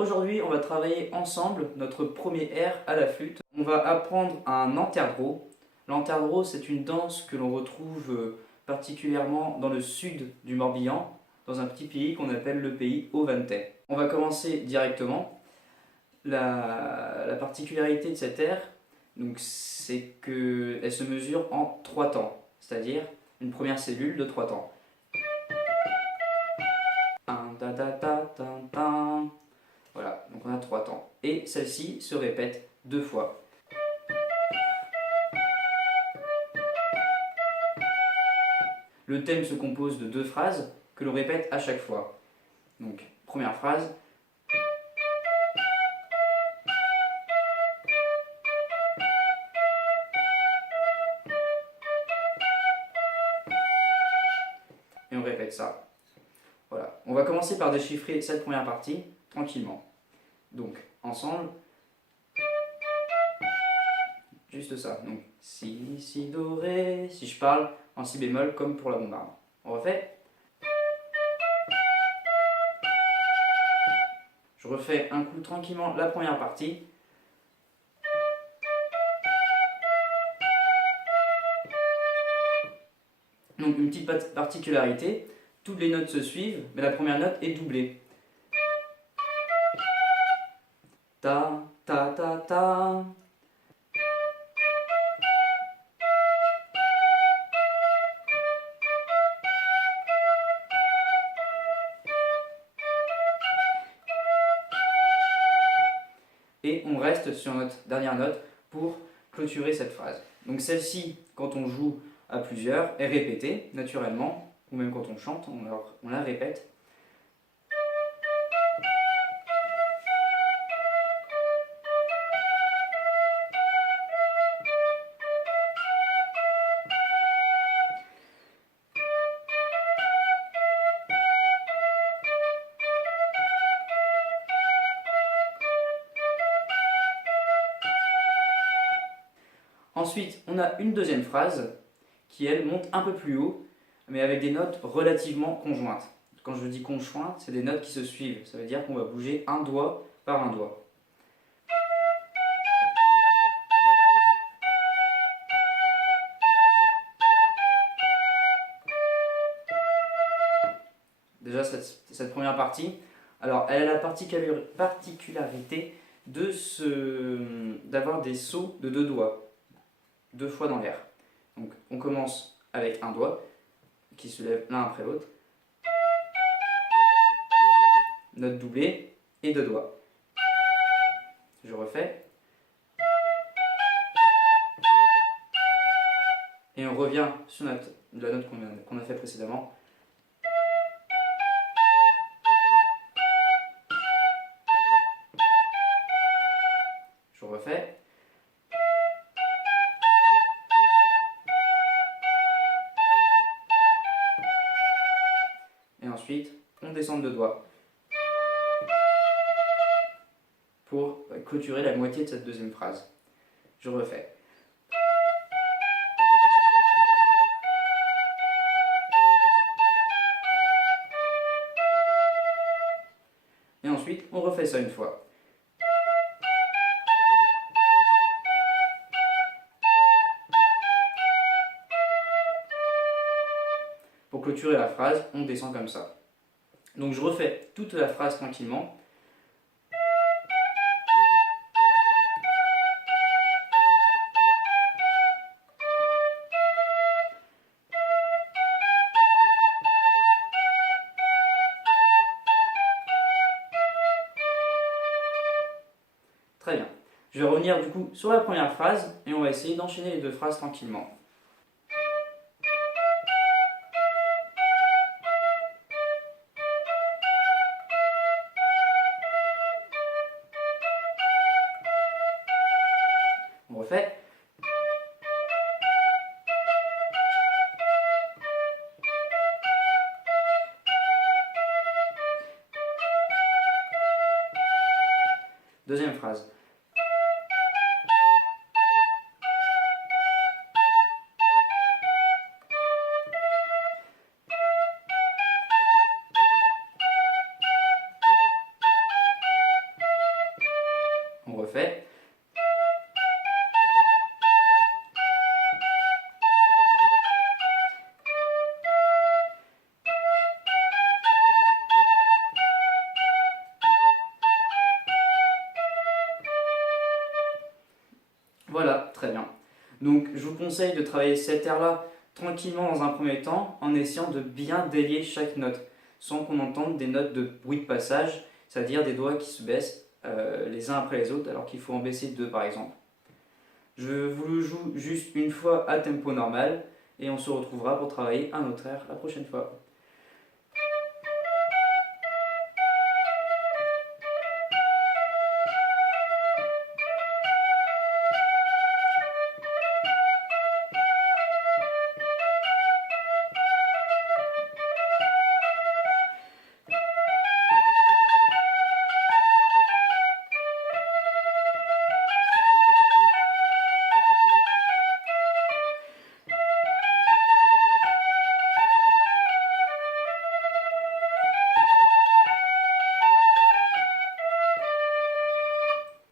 aujourd'hui, on va travailler ensemble notre premier air à la flûte. On va apprendre un enterdro. L'enterdro, c'est une danse que l'on retrouve particulièrement dans le sud du Morbihan, dans un petit pays qu'on appelle le pays ovantais. On va commencer directement. La particularité de cet air, c'est qu'elle se mesure en 3 temps, c'est-à-dire une première cellule de 3 temps. Voilà, donc on a 3 temps. Et celle-ci se répète 2 fois. Le thème se compose de 2 phrases que l'on répète à chaque fois. Donc, première phrase. Et on répète ça. Voilà. On va commencer par déchiffrer cette première partie tranquillement. Donc, ensemble. Juste ça. Donc, si, do, ré. Si je parle en si bémol comme pour la bombarde. On refait. Je refais un coup tranquillement la première partie. Donc une petite particularité, toutes les notes se suivent, mais la première note est doublée. Ta, ta, ta, ta. Et on reste sur notre dernière note pour clôturer cette phrase. Donc celle-ci, quand on joue à plusieurs, est répétée naturellement, ou même quand on chante, on la répète. Ensuite, on a une deuxième phrase qui, elle, monte un peu plus haut, mais avec des notes relativement conjointes. Quand je dis conjointes, c'est des notes qui se suivent. Ça veut dire qu'on va bouger un doigt par un doigt. Déjà, cette première partie, alors elle a la particularité d'avoir des sauts de 2 doigts, 2 fois dans l'air. Donc on commence avec un doigt qui se lève l'un après l'autre, note doublée et 2 doigts. Je refais. Et on revient sur la note qu'on a fait précédemment. Je refais. Et ensuite, on descend de 2 doigts pour clôturer la moitié de cette deuxième phrase. Je refais. Et ensuite, on refait ça une fois. Pour clôturer la phrase, on descend comme ça. Donc je refais toute la phrase tranquillement. Très bien. Je vais revenir du coup sur la première phrase et on va essayer d'enchaîner les 2 phrases tranquillement. On refait. Deuxième phrase. On refait. Voilà, très bien. Donc je vous conseille de travailler cet air-là tranquillement dans un premier temps en essayant de bien délier chaque note sans qu'on entende des notes de bruit de passage, c'est-à-dire des doigts qui se baissent les uns après les autres alors qu'il faut en baisser deux par exemple. Je vous le joue juste une fois à tempo normal et on se retrouvera pour travailler un autre air la prochaine fois.